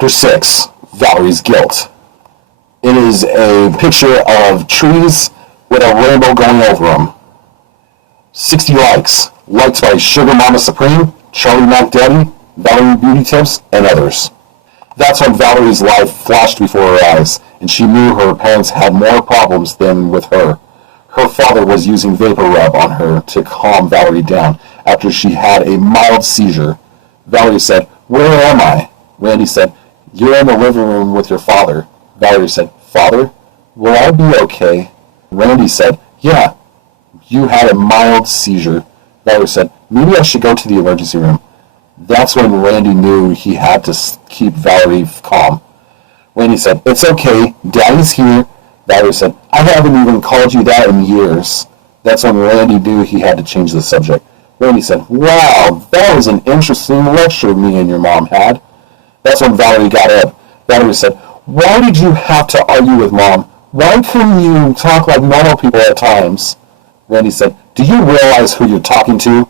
Chapter 6, Valerie's Guilt. It is a picture of trees with a rainbow going over them. 60 likes. Liked by Sugar Mama Supreme, Charlie Mac Daddy, Valerie Beauty Tips, and others. That's when Valerie's life flashed before her eyes, and she knew her parents had more problems than with her. Her father was using vapor rub on her to calm Valerie down after she had a mild seizure. Valerie said, "Where am I?" Randy said, "You're in the living room with your father." Valerie said, "Father, will I be okay?" Randy said, "Yeah, you had a mild seizure." Valerie said, "Maybe I should go to the emergency room." That's when Randy knew he had to keep Valerie calm. Randy said, "It's okay, Daddy's here." Valerie said, "I haven't even called you that in years." That's when Randy knew he had to change the subject. Randy said, "Wow, that was an interesting lecture me and your mom had." That's when Valerie got up. Valerie said, "Why did you have to argue with Mom? Why couldn't you talk like normal people at times?" Randy said, "Do you realize who you're talking to?"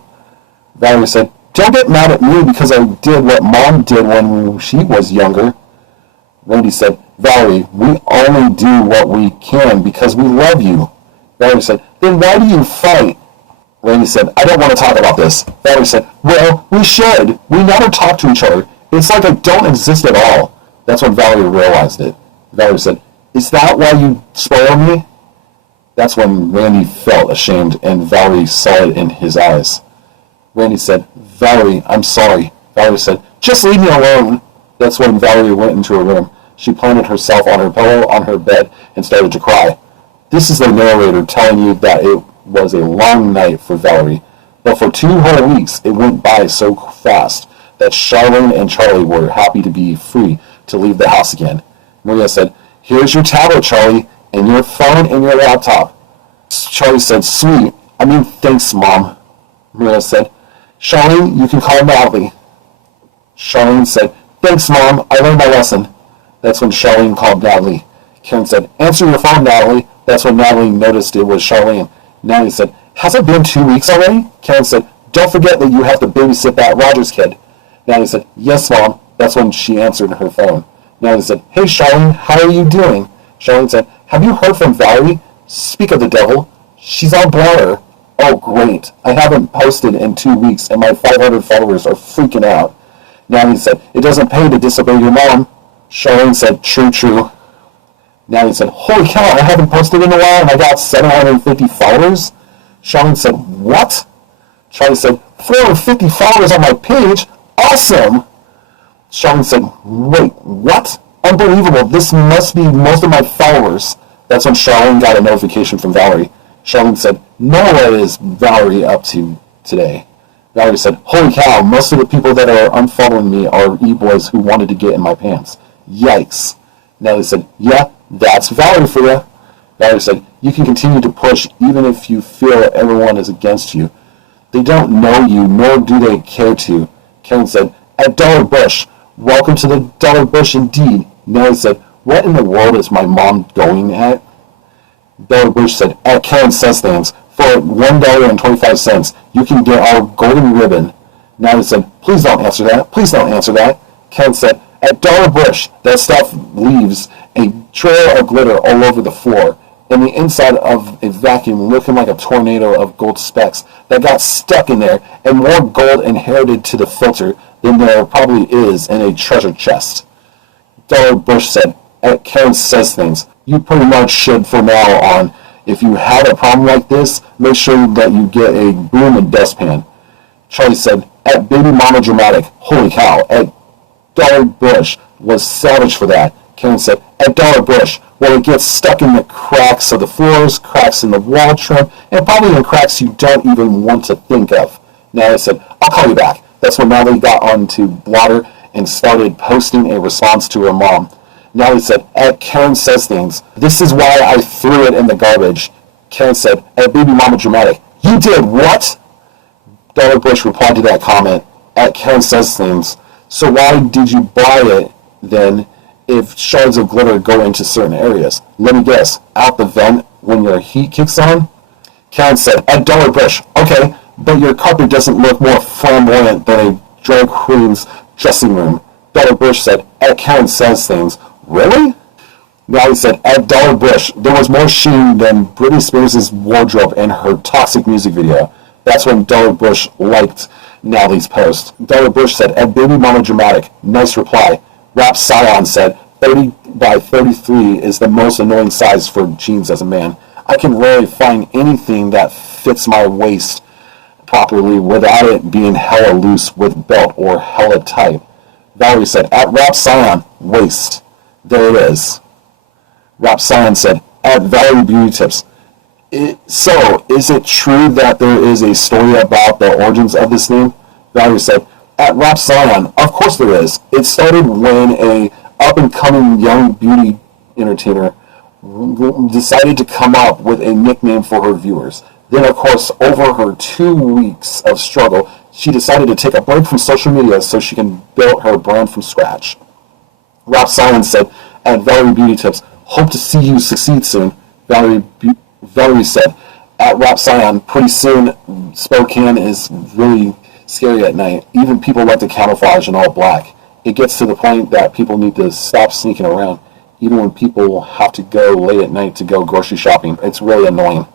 Valerie said, "Don't get mad at me because I did what Mom did when she was younger." Randy said, "Valerie, we only do what we can because we love you." Valerie said, "Then why do you fight?" Randy said, "I don't want to talk about this." Valerie said, "Well, we should. We never talk to each other. It's like I don't exist at all." That's when Valerie realized it. Valerie said, "Is that why you spoil me?" That's when Randy felt ashamed, and Valerie saw it in his eyes. Randy said, "Valerie, I'm sorry." Valerie said, "Just leave me alone." That's when Valerie went into her room. She planted herself on her pillow on her bed and started to cry. This is the narrator telling you that it was a long night for Valerie, but for 2 whole weeks it went by so fast that Charlene and Charlie were happy to be free to leave the house again. Maria said, "Here's your tablet, Charlie, and your phone and your laptop." Charlie said, "Thanks, Mom." Maria said, "Charlene, you can call Natalie." Charlene said, "Thanks, Mom, I learned my lesson." That's when Charlene called Natalie. Karen said, "Answer your phone, Natalie." That's when Natalie noticed it was Charlene. Natalie said, "Has it been 2 weeks already?" Karen said, "Don't forget that you have to babysit that Rogers kid." Natalie said, "Yes, Mom." That's when she answered her phone. Natalie said, "Hey, Charlene, how are you doing?" Charlene said, "Have you heard from Valerie? Speak of the devil. She's on Blogger." "Oh, great. I haven't posted in 2 weeks, and my 500 followers are freaking out." Natalie said, "It doesn't pay to disobey your mom." Charlene said, "True." Natalie said, "Holy cow, I haven't posted in a while, and I got 750 followers." Charlene said, "What?" Charlie said, 450 followers on my page? Awesome!" Charlene said, "Wait, what? Unbelievable. This must be most of my followers." That's when Charlene got a notification from Valerie. Charlene said, "Now what is Valerie up to today?" Valerie said, "Holy cow, most of the people that are unfollowing me are e-boys who wanted to get in my pants. Yikes." Natalie said, "Yeah, that's Valerie for you." Valerie said, "You can continue to push even if you feel everyone is against you. They don't know you, nor do they care to." Karen said, "At Dollar Bush. Welcome to the Dollar Bush indeed." Natalie said, "What in the world is my mom going at?" Dollar Bush said, "At Karen Says Things. For $1.25, you can get our golden ribbon." Natalie said, "Please don't answer that. Please don't answer that." Karen said, "At Dollar Bush, that stuff leaves a trail of glitter all over the floor, and the inside of a vacuum looking like a tornado of gold specks that got stuck in there, and more gold inherited to the filter than there probably is in a treasure chest." Dollar Bush said, "At Karen Says Things, you pretty much should from now on. If you have a problem like this, make sure that you get a broom and dustpan." Charlie said, "At Baby Mama Dramatic. Holy cow, at Dollar Bush was savage for that." Karen said, "At Dollar Bush, well, it gets stuck in the cracks of the floors, cracks in the wall trim, and probably in cracks you don't even want to think of." Natalie said, "I'll call you back." That's when Natalie got onto Blogger and started posting a response to her mom. Natalie said, "At Karen Says Things, this is why I threw it in the garbage." Karen said, "At Baby Mama Dramatic, you did what?" Dollar Bush replied to that comment, "At Karen Says Things, so why did you buy it then if shards of glitter go into certain areas? Let me guess, out the vent when your heat kicks on?" Karen said, "At Dollar Bush, okay, but your carpet doesn't look more flamboyant than a drag queen's dressing room." Dollar Bush said, at Karen Says Things. Really? Natalie said, at Dollar Bush, there was more sheen than Britney Spears' wardrobe in her toxic music video. That's when Dollar Bush liked Natalie's post. Dollar Bush said, at Baby Mama Dramatic, nice reply. Rap Scion said, 30 by 33 is the most annoying size for jeans as a man. I can rarely find anything that fits my waist properly without it being hella loose with belt or hella tight. Valerie said, at Rap Scion, waist. There it is. Rap Scion said, at Valerie Beauty Tips. So, is it true that there is a story about the origins of this name? Valerie said, at Rap Scion, of course there is. It started when a up-and-coming young beauty entertainer decided to come up with a nickname for her viewers. Then, of course, over her 2 weeks of struggle, she decided to take a break from social media so she can build her brand from scratch. Rap Scion said, at Valerie Beauty Tips, hope to see you succeed soon. Valerie said, at Rap Scion, pretty soon Spokane is really scary at night. Even people like to camouflage in all black. It gets to the point that people need to stop sneaking around, even when people have to go late at night to go grocery shopping. It's really annoying.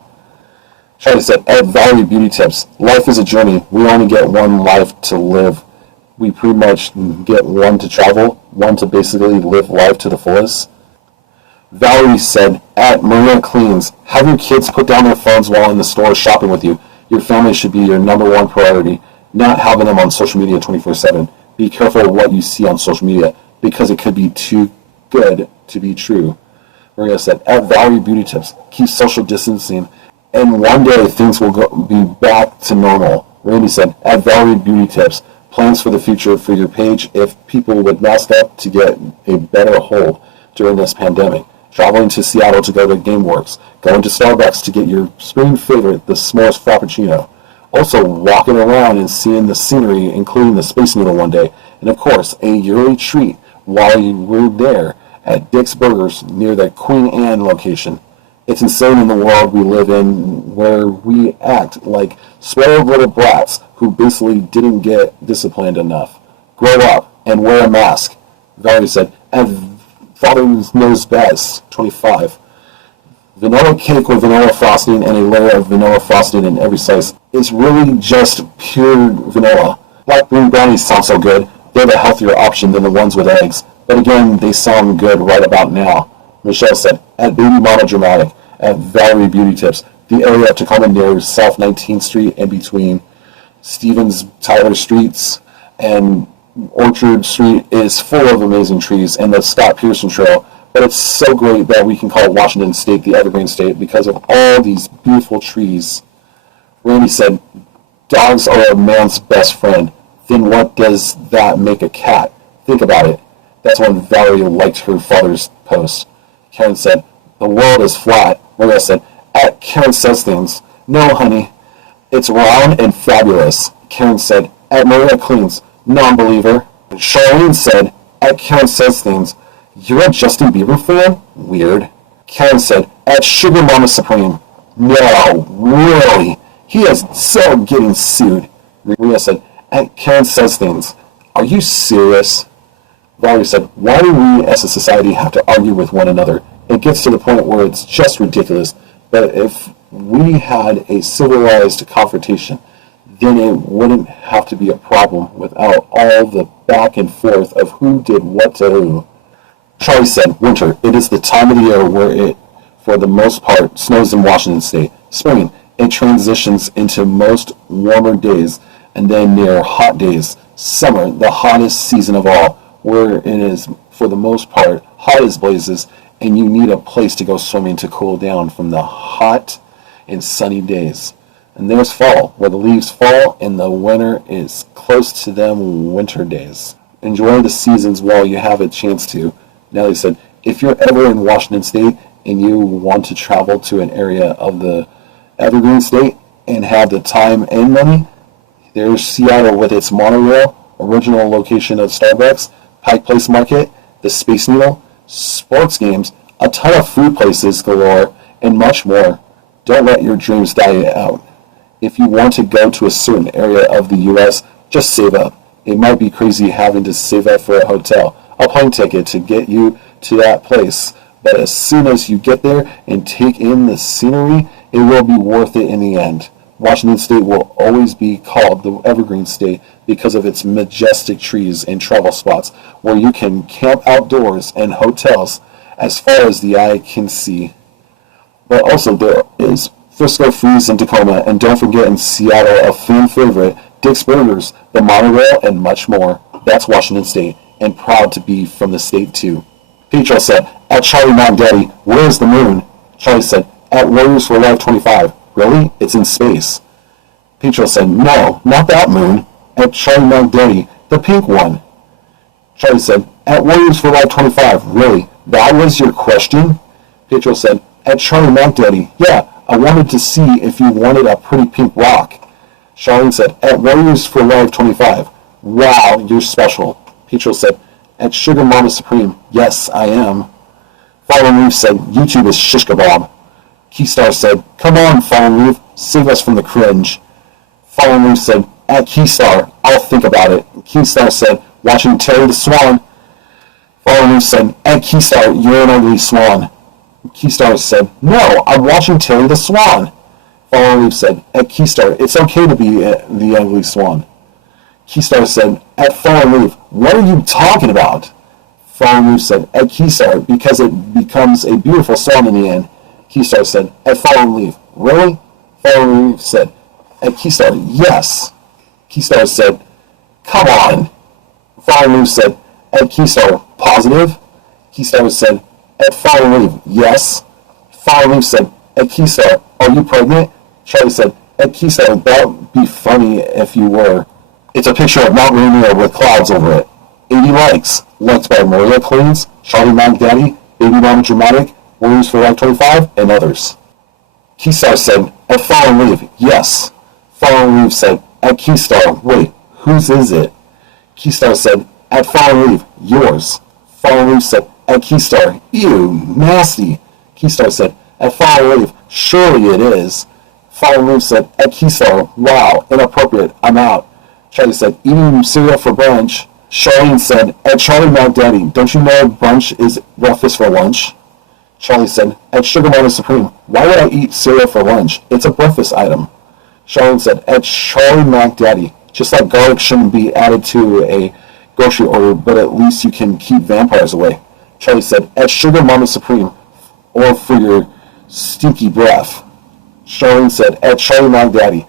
Charlie said, at Valerie Beauty Tips, life is a journey. We only get one life to live. We pretty much get one to travel, one to basically live life to the fullest. Valerie said, at Maria Cleans, have your kids put down their phones while in the store shopping with you. Your family should be your number one priority, not having them on social media 24/7. Be careful of what you see on social media, because it could be too good to be true. Maria said, at Valerie Beauty Tips, keep social distancing, and one day things will be back to normal. Randy said, at Valerie Beauty Tips, plans for the future for your page if people would mask up to get a better hold during this pandemic. Traveling to Seattle to go to GameWorks. Going to Starbucks to get your spring favorite, the s'mores frappuccino. Also walking around and seeing the scenery, including the Space Needle one day. And of course, a yearly treat while you were there at Dick's Burgers near the Queen Anne location. It's insane in the world we live in where we act like spoiled little brats who basically didn't get disciplined enough. Grow up and wear a mask. Valerie said, and Father knows best. 25. Vanilla cake with vanilla frosting and a layer of vanilla frosting in every slice is really just pure vanilla. Blackberry brownies sound so good. They're the healthier option than the ones with eggs. But again, they sound good right about now. Michelle said, at Baby Mama Dramatic, at Valerie Beauty Tips, the area of Tacoma near South 19th Street and between Stevens Tyler Streets and Orchard Street is full of amazing trees, and the Scott Pearson Trail. But it's so great that we can call Washington State the Evergreen State because of all these beautiful trees. Randy said, dogs are a man's best friend. Then what does that make a cat? Think about it. That's when Valerie liked her father's post. Karen said, the world is flat. Maria said, at Karen Says Things. No, honey. It's round and fabulous. Karen said, at Maria Cleans. Non-believer. Charlene said, at Karen Says Things. You're a Justin Bieber fan? Weird. Karen said, at Sugar Mama Supreme. No, really? He is so getting sued. Maria said, at Karen Says Things. Are you serious? Valerie said, why do we as a society have to argue with one another? It gets to the point where it's just ridiculous. But if we had a civilized confrontation, then it wouldn't have to be a problem without all the back and forth of who did what to who. Charlie said, winter. It is the time of the year where it, for the most part, snows in Washington State. Spring. It transitions into most warmer days and then near hot days. Summer, the hottest season of all, where it is, for the most part, hot as blazes, and you need a place to go swimming to cool down from the hot and sunny days. And there's fall, where the leaves fall and the winter is close to them winter days. Enjoy the seasons while you have a chance to. Nellie said, if you're ever in Washington State and you want to travel to an area of the Evergreen State and have the time and money, there's Seattle with its monorail, original location of Starbucks, Pike Place Market, the Space Needle, sports games, a ton of food places galore, and much more. Don't let your dreams die out. If you want to go to a certain area of the U.S., just save up. It might be crazy having to save up for a hotel, a plane ticket to get you to that place, but as soon as you get there and take in the scenery, it will be worth it in the end. Washington State will always be called the Evergreen State because of its majestic trees and travel spots where you can camp outdoors and hotels as far as the eye can see. But also there is Frisco Freeze in Tacoma, and don't forget in Seattle a fan favorite, Dick's Burgers, the monorail, and much more. That's Washington State, and proud to be from the state too. Pedro said, at Charlie Mount Daddy, where's the moon? Charlie said, at Warriors for Life 25. Really? It's in space. Pedro said, no, not that moon. At Charlie Mount Daddy, the pink one. Charlie said, at Warriors for Life 25. Really? That was your question? Pedro said, at Charlie Mount Daddy, yeah, I wanted to see if you wanted a pretty pink rock. Charlene said, at Warriors for Life 25. Wow, you're special. Pedro said, at Sugar Mama Supreme. Yes, I am. Fallen Leaf said, YouTube is shish kebab. Keystar said, come on, Fallen Leaf, save us from the cringe. Fallen Leaf said, at Keystar, I'll think about it. Keystar said, watching Terry the Swan. Fallen Leaf said, at Keystar, you're an ugly swan. Keystar said, no, I'm watching Terry the Swan. Fallen Leaf said, at Keystar, it's okay to be the ugly swan. Keystar said, at Fallen Leaf, what are you talking about? Fallen Leaf said, at Keystar, because it becomes a beautiful swan in the end. Keystar said, at Fallen Leaf, really? Fallen Leaf said, at Keystar, yes. Keystar said, come on. Fallen Leaf said, at Keystar, positive? Keystar said, at Fallen Leaf, yes. Fallen Leaf said, at Keystar, are you pregnant? Charlie said, at Keystar, that would be funny if you were. It's a picture of Mount Rainier with clouds over it. 80 likes. Liked by Maria Cleans, Charlie Mount Daddy, Baby Mama Dramatic, Warriors for Life 25, and others. Keystar said, at Fallen Leaf, yes. Fallen Leaf said, at Keystar, wait, whose is it? Keystar said, at Fallen Leaf, yours. Fallen Leaf said, at Keystar, ew, nasty. Keystar said, at Fallen Leaf, surely it is. Fallen Leaf said, at Keystar, wow, inappropriate, I'm out. Charlie said, eating cereal for brunch. Charlene said, at Charlie Mount Daddy, don't you know brunch is breakfast for lunch? Charlie said, at Sugar Mama Supreme, why would I eat cereal for lunch? It's a breakfast item. Charlene said, at Charlie Mount Daddy, just like garlic shouldn't be added to a grocery order, but at least you can keep vampires away. Charlie said, at Sugar Mama Supreme, or for your stinky breath. Charlene said, at Charlie Mount Daddy,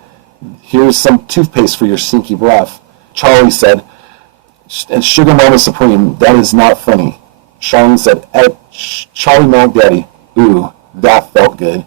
here's some toothpaste for your stinky breath. Charlie said, at Sugar Mama Supreme, that is not funny. Charlene said, at Charlie Mount Daddy, ooh, that felt good.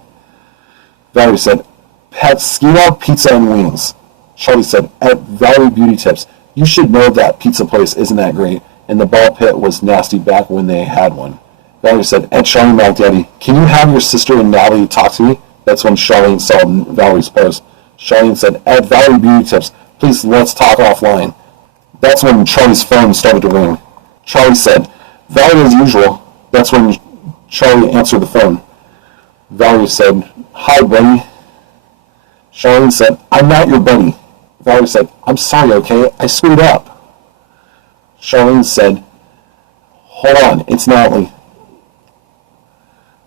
Valerie said, Patskina Pizza and Wings. Charlie said, at Valerie Beauty Tips, you should know that pizza place isn't that great, and the ball pit was nasty back when they had one. Valerie said, at Charlie Mount Daddy, can you have your sister and Natalie talk to me? That's when Charlene saw Valerie's post. Charlene said, at Valerie Beauty Tips, please let's talk offline. That's when Charlie's phone started to ring. Charlie said, Valerie as usual. That's when Charlie answered the phone. Valerie said, hi buddy. Charlene said, I'm not your buddy. Valerie said, I'm sorry, okay? I screwed up. Charlene said, hold on, it's Natalie.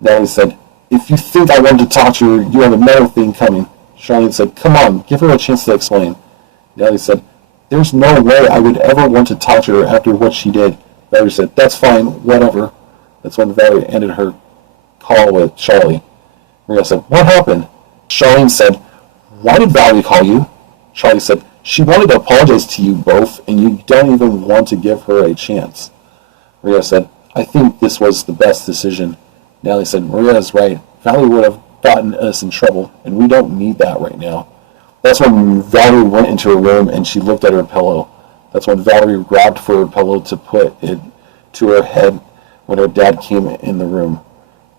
Natalie said, if you think I wanted to talk to her, you have another thing coming. Charlene said, come on, give her a chance to explain. Natalie said, there's no way I would ever want to talk to her after what she did. Valerie said, that's fine, whatever. That's when Valerie ended her call with Charlie. Maria said, what happened? Charlene said, why did Valerie call you? Charlie said, she wanted to apologize to you both, and you don't even want to give her a chance. Maria said, I think this was the best decision. Natalie said, Maria is right. Valerie would have gotten us in trouble, and we don't need that right now. That's when Valerie went into her room, and she looked at her pillow. That's when Valerie grabbed for her pillow to put it to her head when her dad came in the room.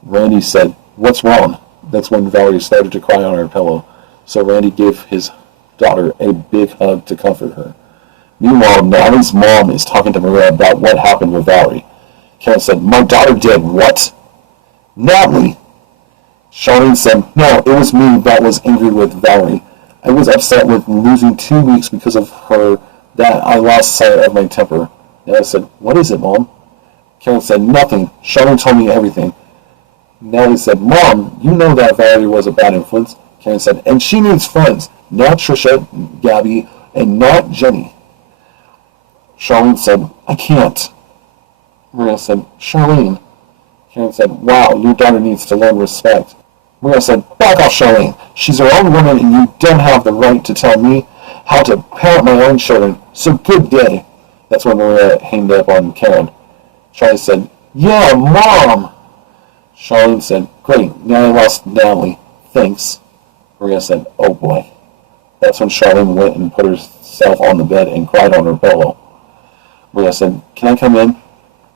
Randy said, what's wrong? That's when Valerie started to cry on her pillow. So Randy gave his daughter a big hug to comfort her. Meanwhile, Natalie's mom is talking to Maria about what happened with Valerie. Karen said, my daughter did what? Natalie! Charlene said, no, it was me that was angry with Valerie. I was upset with losing 2 weeks because of her that I lost sight of my temper. Natalie said, what is it, Mom? Karen said, nothing. Charlene told me everything. Natalie said, Mom, you know that Valerie was a bad influence. Karen said, and she needs friends, not Trisha, Gabby, and not Jenny. Charlene said, I can't. Maria said, Charlene. Karen said, wow, your daughter needs to learn respect. Maria said, back off, Charlene. She's her own woman and you don't have the right to tell me how to parent my own children. So good day. That's when Maria hanged up on Karen. Charlie said, yeah, Mom. Charlene said, great, now I lost Natalie. Thanks. Maria said, oh boy. That's when Charlene went and put herself on the bed and cried on her pillow. Maria said, can I come in?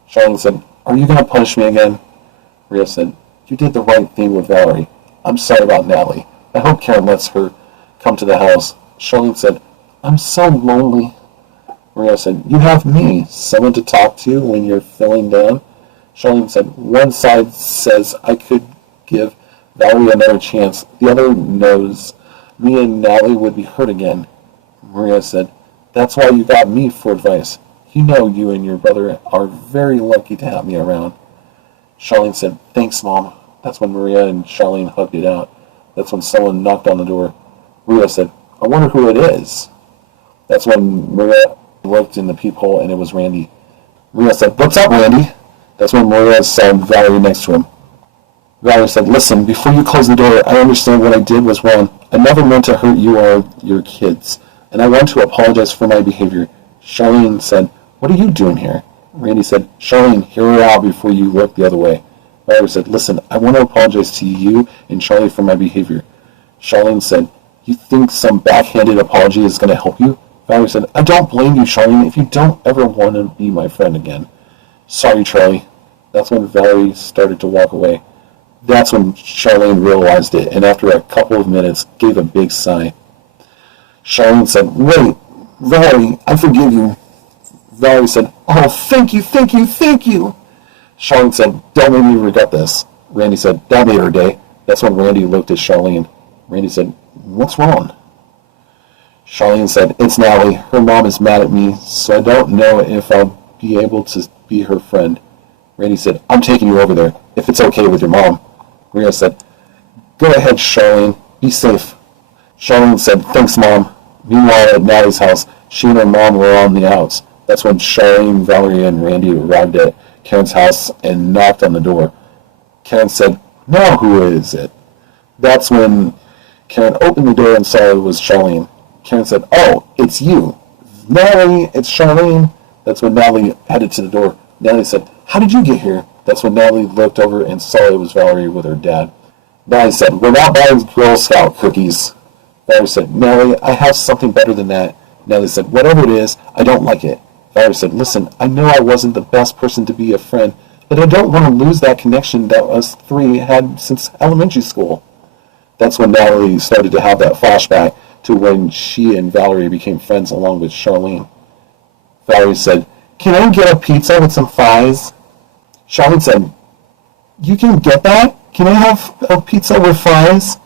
Charlene said, are you going to punish me again? Maria said, you did the right thing with Valerie. I'm sorry about Natalie. I hope Karen lets her come to the house. Charlene said, I'm so lonely. Maria said, you have me, someone to talk to when you're feeling down. Charlene said, one side says I could give Valerie another chance. The other knows me and Natalie would be hurt again. Maria said, that's why you got me for advice. You know you and your brother are very lucky to have me around. Charlene said, thanks, Mom. That's when Maria and Charlene hugged it out. That's when someone knocked on the door. Maria said, I wonder who it is. That's when Maria looked in the peephole and it was Randy. Maria said, what's up, Randy? That's when Maria saw Valerie next to him. Valerie said, listen, before you close the door, I understand what I did was wrong. I never meant to hurt you or your kids, and I want to apologize for my behavior. Charlene said, what are you doing here? Randy said, Charlene, hear her out before you look the other way. Valerie said, listen, I want to apologize to you and Charlie for my behavior. Charlene said, you think some backhanded apology is going to help you? Valerie said, I don't blame you, Charlene, if you don't ever want to be my friend again. Sorry, Charlie. That's when Valerie started to walk away. That's when Charlene realized it, and after a couple of minutes, gave a big sigh. Charlene said, wait, Valerie, I forgive you. Valerie said, oh, thank you, thank you, thank you. Charlene said, don't make me regret this. Randy said, that made her day. That's when Randy looked at Charlene. Randy said, what's wrong? Charlene said, it's Natalie. Her mom is mad at me, so I don't know if I'll be able to be her friend. Randy said, I'm taking you over there, if it's okay with your mom. Maria said, go ahead, Charlene. Be safe. Charlene said, thanks, Mom. Meanwhile, at Natalie's house, she and her mom were on the outs. That's when Charlene, Valerie, and Randy arrived at Karen's house and knocked on the door. Karen said, now who is it? That's when Karen opened the door and saw it was Charlene. Karen said, oh, it's you. Natalie, it's Charlene. That's when Natalie headed to the door. Natalie said, how did you get here? That's when Natalie looked over and saw it was Valerie with her dad. Natalie said, we're not buying Girl Scout cookies. Valerie said, Natalie, I have something better than that. Natalie said, whatever it is, I don't like it. Valerie said, listen, I know I wasn't the best person to be a friend, but I don't want to lose that connection that us three had since elementary school. That's when Natalie started to have that flashback to when she and Valerie became friends along with Charlene. Valerie said, can I get a pizza with some fries? Charlene said, you can get that? Can I have a pizza with fries?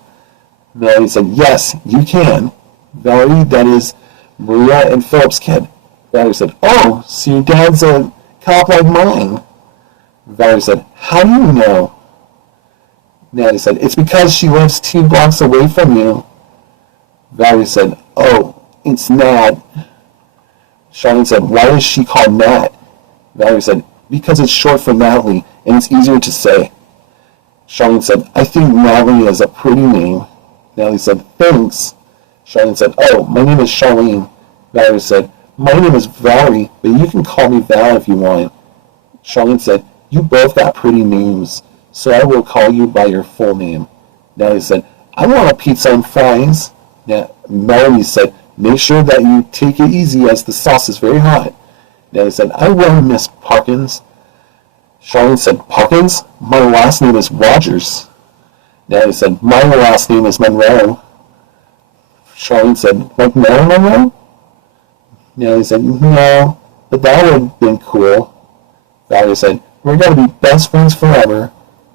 Valerie said, yes, you can. Valerie, that is Maria and Philip's kid. Valerie said, oh, so your dad's a cop like mine. Valerie said, how do you know? Natalie said, it's because she lives 2 blocks away from you. Valerie said, oh, it's Nat. Charlene said, why is she called Nat? Valerie said, because it's short for Natalie, and it's easier to say. Charlene said, I think Natalie is a pretty name. Natalie said, thanks. Charlene said, oh, my name is Charlene. Valerie said, my name is Valerie, but you can call me Val if you want. Charlene said, you both got pretty names, so I will call you by your full name. Natalie said, I want a pizza and fries. Melanie said, make sure that you take it easy as the sauce is very hot. Natalie said, I will, Miss Parkins. Charlene said, Parkins? My last name is Rogers. Natalie said, my last name is Monroe. Charlene said, like Marilyn Monroe? Natalie said, no, but that would have been cool. Valerie said, we're going to be best friends forever.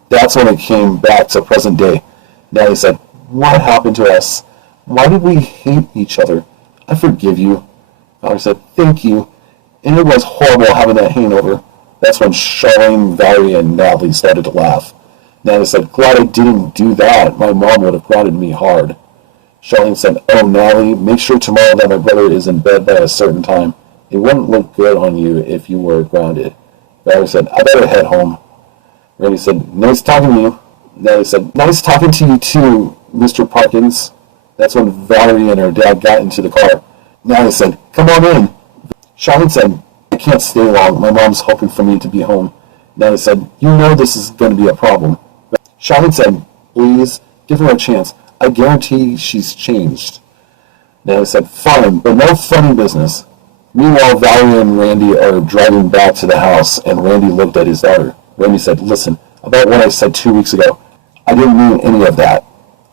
That's when it came back to present day. Natalie said, what happened to us? Why did we hate each other? I forgive you. Valerie said, thank you. And it was horrible having that hangover. That's when Charlene, Valerie, and Natalie started to laugh. Natalie said, glad I didn't do that. My mom would have grounded me hard. Charlene said, oh, Natalie, make sure tomorrow that my brother is in bed by a certain time. It wouldn't look good on you if you were grounded. Valerie said, I better head home. Randy said, nice talking to you. Natalie said, nice talking to you too, Mr. Parkins. That's when Valerie and her dad got into the car. Natalie said, come on in. Charlene said, I can't stay long. My mom's hoping for me to be home. Natalie said, you know this is going to be a problem. Charlene said, please, give her a chance. I guarantee she's changed. Natalie said, fine, but no funny business. Meanwhile, Valerie and Randy are driving back to the house, and Randy looked at his daughter. Randy said, listen, about what I said 2 weeks ago, I didn't mean any of that.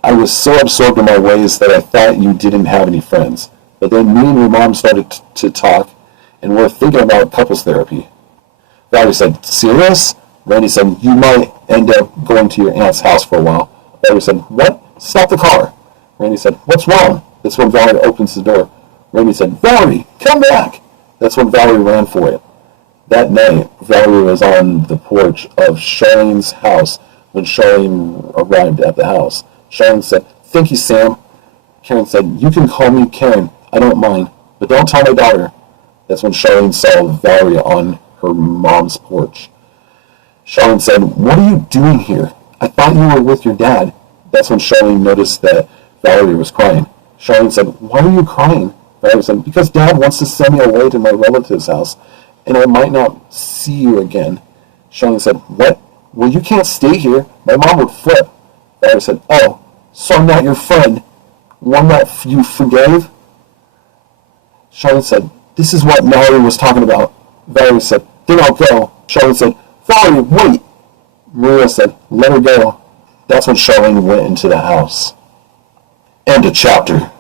I was so absorbed in my ways that I thought you didn't have any friends. But then me and your mom started to talk, and we're thinking about couples therapy. Valerie said, serious? Randy said, you might end up going to your aunt's house for a while. Valerie said, what? Stop the car. Randy said, what's wrong? That's when Valerie opens the door. Randy said, Valerie, come back. That's when Valerie ran for it. That night, Valerie was on the porch of Charlene's house when Charlene arrived at the house. Charlene said, thank you, Sam. Karen said, you can call me Karen. I don't mind, but don't tell my daughter. That's when Charlene saw Valerie on her mom's porch. Charlene said, what are you doing here? I thought you were with your dad. That's when Charlene noticed that Valerie was crying. Charlene said, why are you crying? Valerie said, because Dad wants to send me away to my relative's house, and I might not see you again. Charlene said, what? Well, you can't stay here. My mom would flip. Valerie said, oh, so I'm not your friend. One that you forgave? Charlene said, this is what Mallory was talking about. Valerie said, then I'll go. Charlene said, Valerie, wait. Maria said, let her go. That's when Charlene went into the house. End of chapter.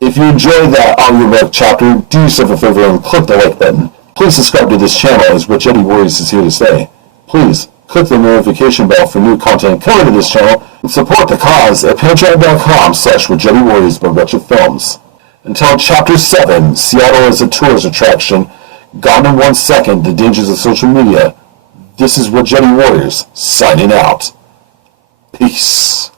If you enjoyed that audiobook chapter, do yourself a favor and click the like button. Please subscribe to this channel, as Jedi Warriors is here to stay. Please click the notification bell for new content coming to this channel, and support the cause at patreon.com/Jedi by Wretched Films. Until Chapter 7, Seattle as a tourist attraction, Gone in 1 Second, The Dangers of Social Media, this is Jedi Warriors, signing out. Peace.